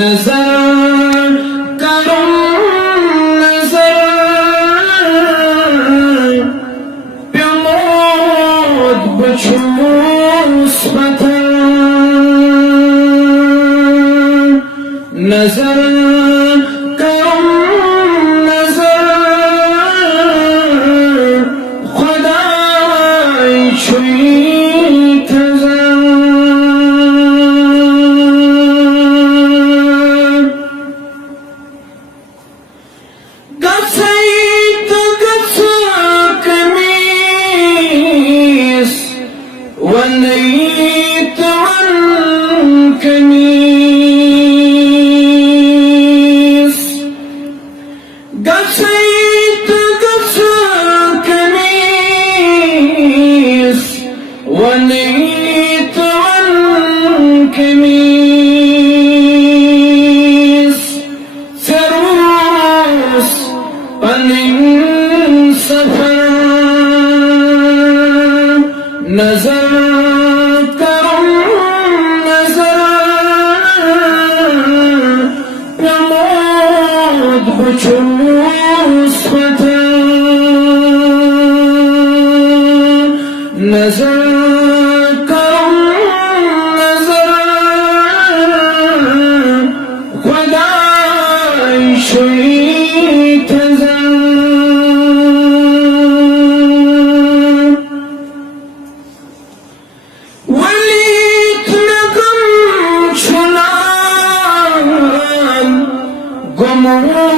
नजर करूं नजर प्यमोद बचूस पथर नजर करूं नजर खुदाई छुई ونيت عنك كنيس قصيت كنيس ونيت عنك كنيس سروس ونن سفر نظر बचूस पथर नजर करूं नजर खुदाई छुई थजर वलीत नगम छुनान गमोत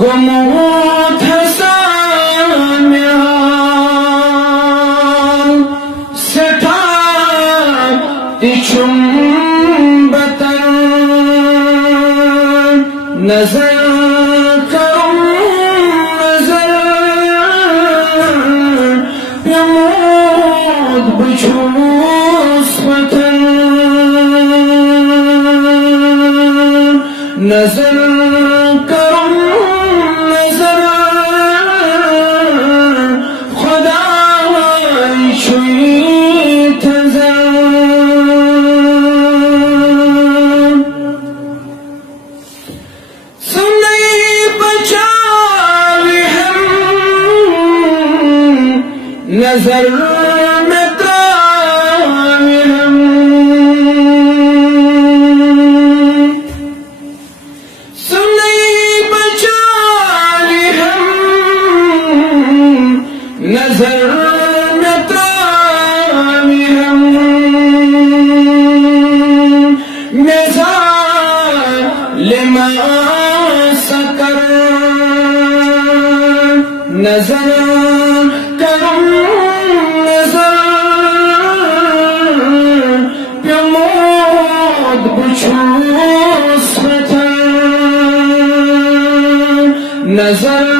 गमोत हसाम्याल सेठा इचुम बतर नजर करूं नजर प्यमोद बचूस पथर नजर नजर में तावी हम सुनी बचावी हम नजर में तावी हम लिमा सकर नजर बचूस पथर नजर